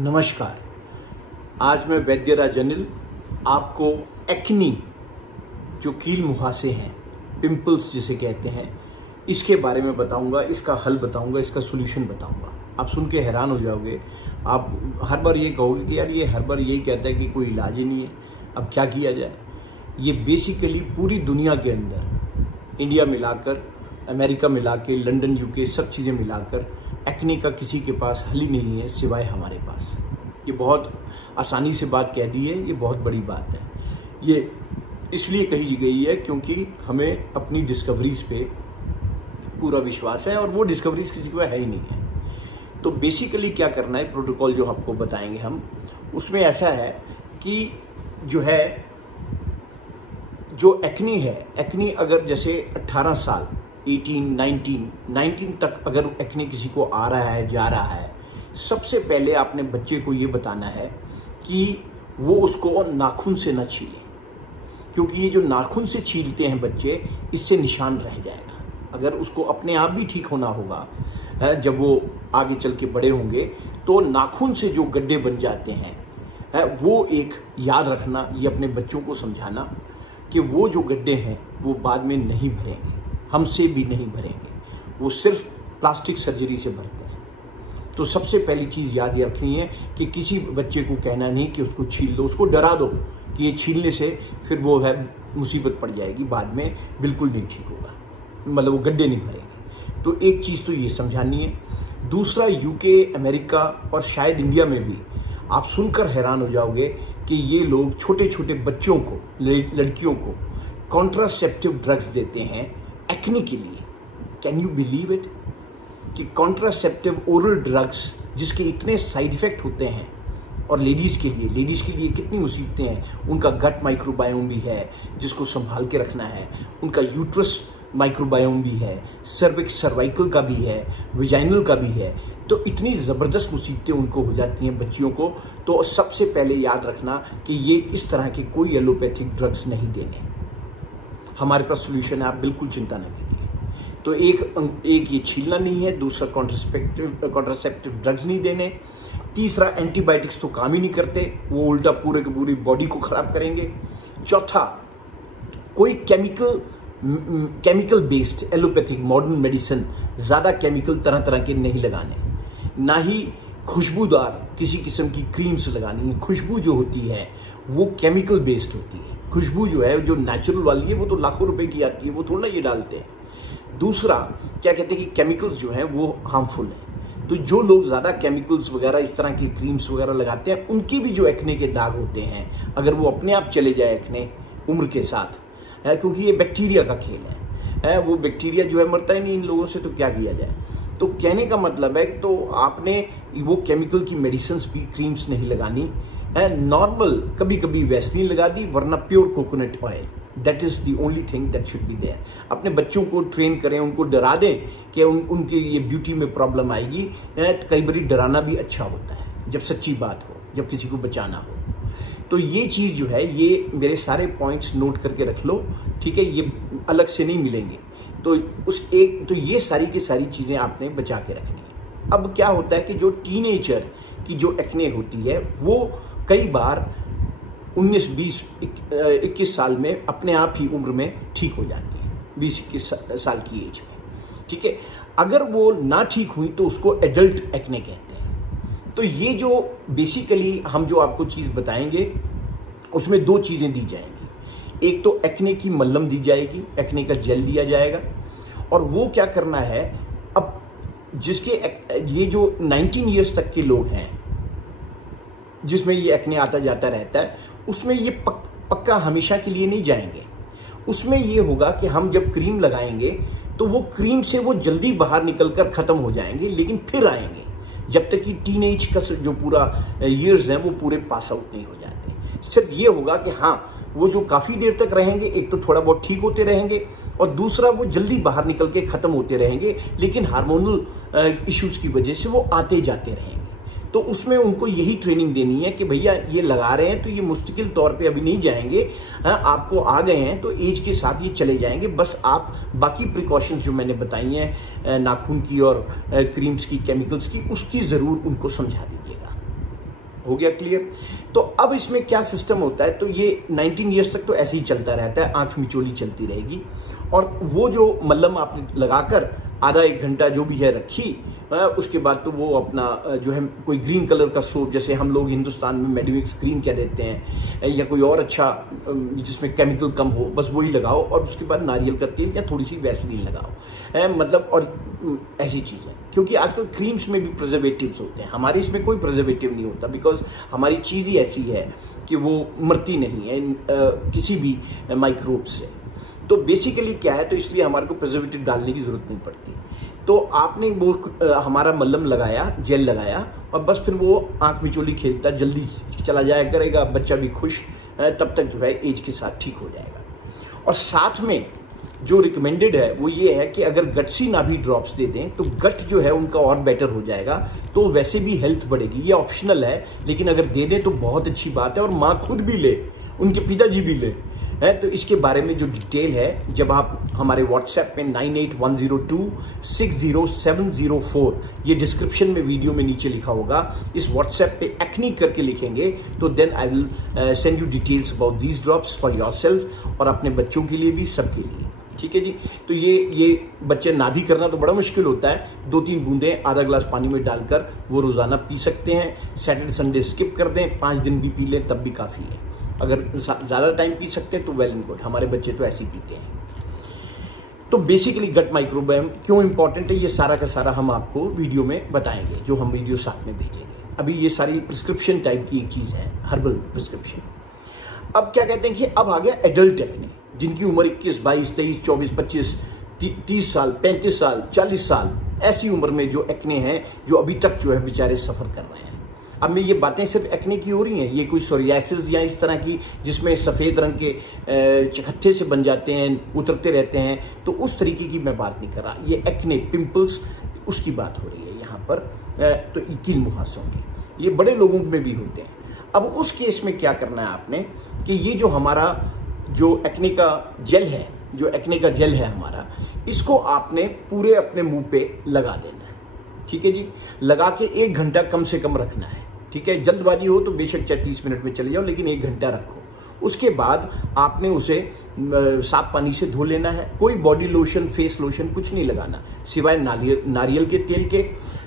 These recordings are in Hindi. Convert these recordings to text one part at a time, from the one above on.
नमस्कार। आज मैं वैद्यराज अनिल आपको एक्नी जो कील मुहासे हैं, पिंपल्स जिसे कहते हैं, इसके बारे में बताऊंगा, इसका हल बताऊंगा, इसका सॉल्यूशन बताऊंगा। आप सुन के हैरान हो जाओगे। आप हर बार ये कहोगे कि यार ये हर बार यही कहता है कि कोई इलाज ही नहीं है, अब क्या किया जाए। ये बेसिकली पूरी दुनिया के अंदर, इंडिया मिलाकर, अमेरिका मिला के, लंदन, यूके, सब चीज़ें मिलाकर एक्ने का किसी के पास हल ही नहीं है सिवाय हमारे पास। ये बहुत आसानी से बात कह दी है, ये बहुत बड़ी बात है। ये इसलिए कही गई है क्योंकि हमें अपनी डिस्कवरीज पे पूरा विश्वास है और वो डिस्कवरीज किसी को है ही नहीं है। तो बेसिकली क्या करना है, प्रोटोकॉल जो आपको बताएंगे हम, उसमें ऐसा है कि जो एक्नी है, एक्नी अगर जैसे 18 साल 19 तक अगर एक्ने किसी को आ रहा है, जा रहा है, सबसे पहले आपने बच्चे को ये बताना है कि वो उसको नाखून से न छीले, क्योंकि ये जो नाखून से छीलते हैं बच्चे, इससे निशान रह जाएगा। अगर उसको अपने आप भी ठीक होना होगा, जब वो आगे चल के बड़े होंगे, तो नाखून से जो गड्ढे बन जाते हैं, वो एक याद रखना, ये अपने बच्चों को समझाना कि वो जो गड्ढे हैं वो बाद में नहीं भरेंगे, हमसे भी नहीं भरेंगे, वो सिर्फ प्लास्टिक सर्जरी से भरते हैं। तो सबसे पहली चीज़ याद रखनी है कि किसी बच्चे को कहना नहीं कि उसको छील दो, उसको डरा दो कि ये छीलने से फिर वो है मुसीबत पड़ जाएगी, बाद में बिल्कुल नहीं ठीक होगा, मतलब वो गड्ढे नहीं भरेंगे। तो एक चीज़ तो ये समझानी है। दूसरा, यूके, अमेरिका और शायद इंडिया में भी आप सुनकर हैरान हो जाओगे कि ये लोग छोटे छोटे बच्चों को, लड़कियों को कॉन्ट्रासेप्टिव ड्रग्स देते हैं एक्ने के लिए। कैन यू बिलीव इट कि कॉन्ट्रासेप्टिव ओरल ड्रग्स जिसके इतने साइड इफेक्ट होते हैं, और लेडीज़ के लिए कितनी मुसीबतें हैं। उनका गट माइक्रोबायोम भी है जिसको संभाल के रखना है, उनका यूट्रस माइक्रोबायोम भी है, सर्वाइकल का भी है, विजाइनल का भी है। तो इतनी ज़बरदस्त मुसीबतें उनको हो जाती हैं बच्चियों को। तो सबसे पहले याद रखना कि ये इस तरह के कोई एलोपैथिक ड्रग्स नहीं देने। हमारे पास सोल्यूशन है, आप बिल्कुल चिंता न करिए। तो एक ये छीलना नहीं है, दूसरा कॉन्ट्रासेप्टिव ड्रग्स नहीं देने, तीसरा एंटीबायोटिक्स तो काम ही नहीं करते, वो उल्टा पूरे की पूरी बॉडी को खराब करेंगे। चौथा, कोई chemical based allopathic modern medicine, ज़्यादा केमिकल तरह तरह के नहीं लगाने, ना ही खुशबूदार किसी किस्म की क्रीम्स लगानी है। खुशबू जो होती है वो केमिकल बेस्ड होती है। खुशबू जो है, जो नेचुरल वाली है, वो तो लाखों रुपए की आती है, वो थोड़ा ये डालते हैं। दूसरा क्या कहते हैं कि केमिकल्स जो हैं वो हार्मफुल हैं। तो जो लोग ज़्यादा केमिकल्स वगैरह, इस तरह की क्रीम्स वगैरह लगाते हैं, उनकी भी जो एक्ने के दाग होते हैं, अगर वो अपने आप चले जाए एक्ने उम्र के साथ, क्योंकि ये बैक्टीरिया का खेल है, वो बैक्टीरिया जो है मरता ही नहीं इन लोगों से, तो क्या किया जाए। तो कहने का मतलब है तो आपने वो केमिकल की मेडिसिन भी, क्रीम्स नहीं लगानी, नॉर्मल कभी कभी वैसलीन लगा दी, वरना pure coconut oil, that is the only thing that should be there. अपने बच्चों को ट्रेन करें, उनको डरा दें कि उनके ये ब्यूटी में प्रॉब्लम आएगी। कई बार डराना भी अच्छा होता है जब सच्ची बात हो, जब किसी को बचाना हो। तो ये चीज़ जो है, ये मेरे सारे पॉइंट्स नोट करके रख लो, ठीक है, ये अलग से नहीं मिलेंगे। तो ये सारी की सारी चीज़ें आपने बचा के रखनी है। अब क्या होता है कि जो टीनेजर की जो एक्ने होती है, वो कई बार 19, 20, 21 साल में अपने आप ही उम्र में ठीक हो जाती है, 20-21 साल की एज में, ठीक है। अगर वो ना ठीक हुई तो उसको एडल्ट एक्ने कहते हैं। तो ये जो बेसिकली हम जो आपको चीज़ बताएंगे, उसमें दो चीज़ें दी जाएंगी। एक तो एक्ने की मल्लम दी जाएगी, एक्ने का जेल दिया जाएगा। और वो क्या करना है, अब ये जो 19 ईयर्स तक के लोग हैं जिसमें ये एक्ने आता जाता रहता है, उसमें ये पक्का हमेशा के लिए नहीं जाएंगे। उसमें ये होगा कि हम जब क्रीम लगाएंगे तो वो क्रीम से वो जल्दी बाहर निकलकर ख़त्म हो जाएंगे, लेकिन फिर आएंगे जब तक कि टीनेज का जो पूरा ईयर्स हैं वो पूरे पास आउट नहीं हो जाते। सिर्फ ये होगा कि हाँ, वो जो काफ़ी देर तक रहेंगे, एक तो थोड़ा बहुत ठीक होते रहेंगे, और दूसरा वो जल्दी बाहर निकल के ख़त्म होते रहेंगे, लेकिन हार्मोनल इश्यूज़ की वजह से वो आते जाते रहेंगे। तो उसमें उनको यही ट्रेनिंग देनी है कि भैया ये लगा रहे हैं तो ये मुस्तकिल तौर पे अभी नहीं जाएंगे, आपको आ गए हैं तो एज के साथ ये चले जाएंगे। बस आप बाकी प्रिकॉशंस जो मैंने बताई हैं नाखून की और क्रीम्स की, केमिकल्स की, उसकी ज़रूर उनको समझा दीजिएगा। हो गया क्लियर। तो अब इसमें क्या सिस्टम होता है, तो ये 19 ईयर्स तक तो ऐसे ही चलता रहता है, आंख मिचोली चलती रहेगी। और वो जो मल्लम आपने लगाकर आधा एक घंटा जो भी है रखी, उसके बाद तो वो अपना जो है कोई ग्रीन कलर का सोप, जैसे हम लोग हिंदुस्तान में मेडिमिक्स ग्रीन क्या देते हैं, या कोई और अच्छा जिसमें केमिकल कम हो, बस वही लगाओ। और उसके बाद नारियल का तेल या थोड़ी सी वैसलीन लगाओ, मतलब और ऐसी चीज़ें। क्योंकि आजकल क्रीम्स में भी प्रिजर्वेटिव्स होते हैं, हमारे इसमें कोई प्रिजर्वेटिव नहीं होता, बिकॉज हमारी चीज़ ही ऐसी है कि वो मरती नहीं है किसी भी माइक्रोब से। तो बेसिकली क्या है, तो इसलिए हमारे को प्रिजर्वेटिव डालने की जरूरत नहीं पड़ती। तो आपने वो हमारा मल्लम लगाया, जेल लगाया, और बस फिर वो आंख मिचोली खेलता जल्दी चला जाया करेगा, बच्चा भी खुश, तब तक जो है एज के साथ ठीक हो जाएगा। और साथ में जो रिकमेंडेड है वो ये है कि अगर गट्सी नाभि ड्रॉप्स दे दें तो गट जो है उनका और बेटर हो जाएगा, तो वैसे भी हेल्थ बढ़ेगी। ये ऑप्शनल है, लेकिन अगर दे दें तो बहुत अच्छी बात है, और माँ खुद भी ले, उनके पिताजी भी ले है। तो इसके बारे में जो डिटेल है, जब आप हमारे व्हाट्सएप में 9810260704, ये डिस्क्रिप्शन में वीडियो में नीचे लिखा होगा, इस व्हाट्सएप पे एक्नी करके लिखेंगे, तो then I will send you details about these drops for yourself, और अपने बच्चों के लिए भी, सबके लिए। ठीक है जी। तो ये बच्चे नाभि करना तो बड़ा मुश्किल होता है, 2-3 बूंदें आधा ग्लास पानी में डालकर वो रोजाना पी सकते हैं। सैटरडे संडे स्किप कर दें, 5 दिन भी पी लें तब भी काफ़ी है। अगर ज़्यादा टाइम पी सकते हैं तो वेल एंड गुड, हमारे बच्चे तो ऐसे ही पीते हैं। तो बेसिकली गट माइक्रोबायोम क्यों इंपॉर्टेंट है, ये सारा का सारा हम आपको वीडियो में बताएंगे, जो हम वीडियो साथ में भेजेंगे। अभी ये सारी प्रिस्क्रिप्शन टाइप की एक चीज़ है, हर्बल प्रिस्क्रिप्शन। अब क्या कहते हैं कि अब आ गया एडल्ट एक्ने, जिनकी उम्र 21, 22, 23, 24, 25, 30 साल, 35 साल, 40 साल, ऐसी उम्र में जो एक्ने हैं, जो अभी तक जो है बेचारे सफ़र कर रहे हैं। अब मैं ये बातें सिर्फ एक्ने की हो रही हैं, ये कोई सोरियासिस या इस तरह की जिसमें सफ़ेद रंग के चकत्थे से बन जाते हैं, उतरते रहते हैं, तो उस तरीके की मैं बात नहीं कर रहा। ये एक्ने पिंपल्स, उसकी बात हो रही है यहाँ पर, तो कील मुहासों की, ये बड़े लोगों में भी होते हैं। अब उस केस में क्या करना है आपने, कि ये जो हमारा जो एक्ने का जेल है, हमारा, इसको आपने पूरे अपने मुंह पे लगा देना है। ठीक है जी। लगा के 1 घंटा कम से कम रखना है। ठीक है, जल्दबाजी हो तो बेशक चाहे 30 मिनट में चले जाओ, लेकिन 1 घंटा रखो। उसके बाद आपने उसे साफ पानी से धो लेना है। कोई बॉडी लोशन, फेस लोशन कुछ नहीं लगाना, सिवाय नारियल के तेल के,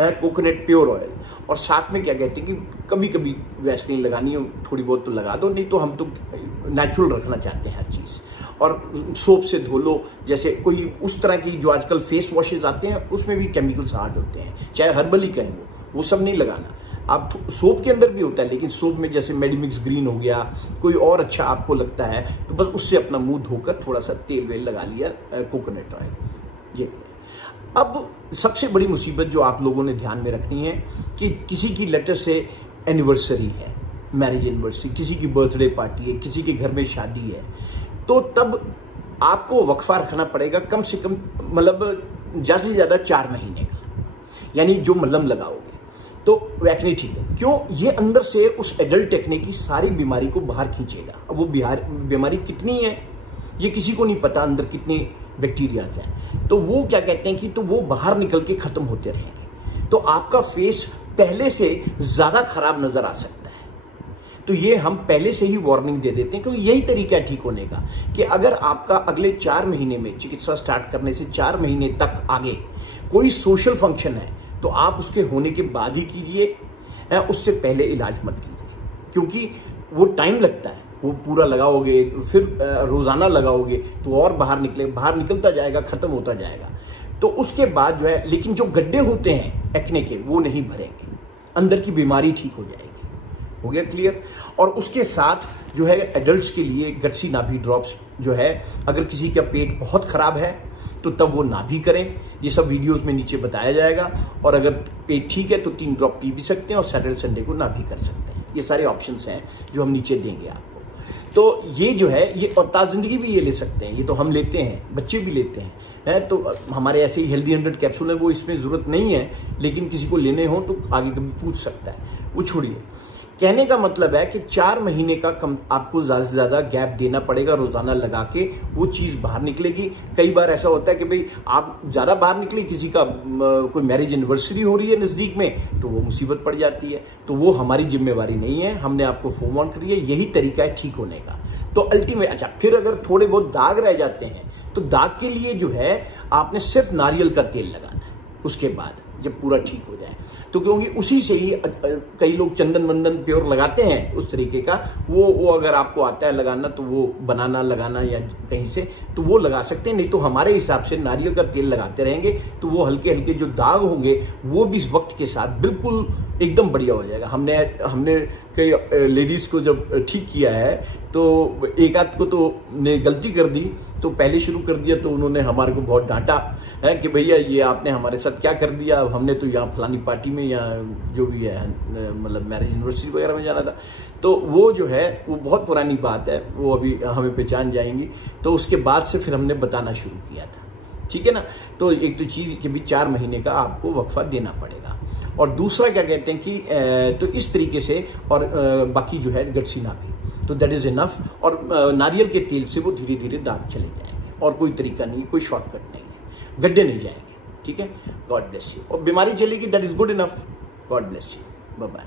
कोकोनट प्योर ऑयल। और साथ में क्या कहते हैं कि कभी कभी वैसलीन लगानी हो, थोड़ी बहुत तो लगा दो, नहीं तो हम तो नेचुरल रखना चाहते हैं हर चीज़। और सोप से धो लो, जैसे कोई उस तरह की जो आजकल फेस वॉशेज आते हैं उसमें भी केमिकल्स ऐड होते हैं, चाहे हर्बल ही कहें, वो सब नहीं लगाना। आप सोप के अंदर भी होता है, लेकिन सोप में जैसे मेडिमिक्स ग्रीन हो गया, कोई और अच्छा आपको लगता है तो बस उससे अपना मुंह धोकर थोड़ा सा तेल वेल लगा लिया, कोकोनट ऑयल। ये अब सबसे बड़ी मुसीबत जो आप लोगों ने ध्यान में रखनी है कि किसी की लेटर से एनिवर्सरी है, मैरिज एनिवर्सरी, किसी की बर्थडे पार्टी है, किसी के घर में शादी है, तो तब आपको वक्फा रखना पड़ेगा कम से कम, मतलब ज़्यादा से ज़्यादा 4 महीने का, यानी जो मल्लम लगाओगे तो एक्ने ठीक है। क्यों? ये अंदर से उस एडल्ट एक्ने की सारी बीमारी को बाहर खींचेगा। अब वो बीमारी कितनी है ये किसी को नहीं पता, अंदर कितने बैक्टीरियाज हैं, तो वो क्या कहते हैं कि तो वो बाहर निकल के खत्म होते रहेंगे, तो आपका फेस पहले से ज़्यादा खराब नजर आ सकता है। तो ये हम पहले से ही वार्निंग दे देते हैं, क्योंकि यही तरीका है ठीक होने का, कि अगर आपका अगले 4 महीने में, चिकित्सा स्टार्ट करने से 4 महीने तक आगे कोई सोशल फंक्शन है, तो आप उसके होने के बाद ही कीजिए, उससे पहले इलाज मत कीजिए, क्योंकि वो टाइम लगता है। वो पूरा लगाओगे, फिर रोजाना लगाओगे तो और बाहर निकलता जाएगा, खत्म होता जाएगा। तो उसके बाद जो है, लेकिन जो गड्ढे होते हैं एक्ने के, वो नहीं भरेंगे, अंदर की बीमारी ठीक हो जाएगी। हो गया क्लियर? और उसके साथ जो है एडल्ट्स के लिए गट्सी नाभि ड्रॉप्स जो है, अगर किसी का पेट बहुत खराब है तो तब वो ना भी करें, ये सब वीडियोस में नीचे बताया जाएगा। और अगर पेट ठीक है तो 3 ड्रॉप पी भी सकते हैं, और सैटरडे संडे को ना भी कर सकते हैं। ये सारे ऑप्शंस हैं जो हम नीचे देंगे आपको। तो ये जो है, ये और ताज़ जिंदगी भी ये ले सकते हैं, ये तो हम लेते हैं, बच्चे भी लेते हैं, तो हमारे ऐसे ही हेल्दी 100 कैप्सूल है, वो इसमें ज़रूरत नहीं है, लेकिन किसी को लेने हो तो आगे कभी पूछ सकता है। वो छोड़िए, कहने का मतलब है कि 4 महीने का कम आपको ज्यादा से ज्यादा गैप देना पड़ेगा, रोजाना लगा के वो चीज बाहर निकलेगी। कई बार ऐसा होता है कि भाई आप ज्यादा बाहर निकले, किसी का कोई मैरिज एनिवर्सरी हो रही है नजदीक में, तो वो मुसीबत पड़ जाती है, तो वो हमारी जिम्मेवारी नहीं है, हमने आपको फोन करी है, यही तरीका है ठीक होने का। तो अल्टीमेट अच्छा, फिर अगर थोड़े बहुत दाग रह जाते हैं तो दाग के लिए जो है आपने सिर्फ नारियल का तेल लगाना है उसके बाद जब पूरा ठीक हो जाए। तो क्योंकि उसी से ही कई लोग चंदन वंदन प्योर लगाते हैं उस तरीके का, वो अगर आपको आता है लगाना तो वो बनाना लगाना या कहीं से तो वो लगा सकते हैं, नहीं तो हमारे हिसाब से नारियल का तेल लगाते रहेंगे तो वो हल्के हल्के जो दाग होंगे वो भी इस वक्त के साथ बिल्कुल एकदम बढ़िया हो जाएगा। हमने कई लेडीज को जब ठीक किया है तो एक आध को तो ने गलती कर दी, तो पहले शुरू कर दिया तो उन्होंने हमारे को बहुत डांटा है कि भैया ये आपने हमारे साथ क्या कर दिया, हमने तो यहाँ फलानी पार्टी में या जो भी है मतलब मैरिज एनिवर्सरी वगैरह में जाना था। तो वो जो है वो बहुत पुरानी बात है, वो अभी हमें पहचान जाएंगी। तो उसके बाद से फिर हमने बताना शुरू किया था, ठीक है ना। तो एक तो चीज कि भी 4 महीने का आपको वक्फा देना पड़ेगा। और दूसरा क्या कहते हैं कि तो इस तरीके से, और बाकी जो है गटसीना भी, तो दैट इज इनफ। और नारियल के तेल से वो धीरे धीरे दाग चले जाएंगे, और कोई तरीका नहीं, कोई शॉर्टकट नहीं है, गड्ढे नहीं जाएंगे, ठीक है। God bless you. और बीमारी चलेगी, that is good enough. God bless you, bye bye.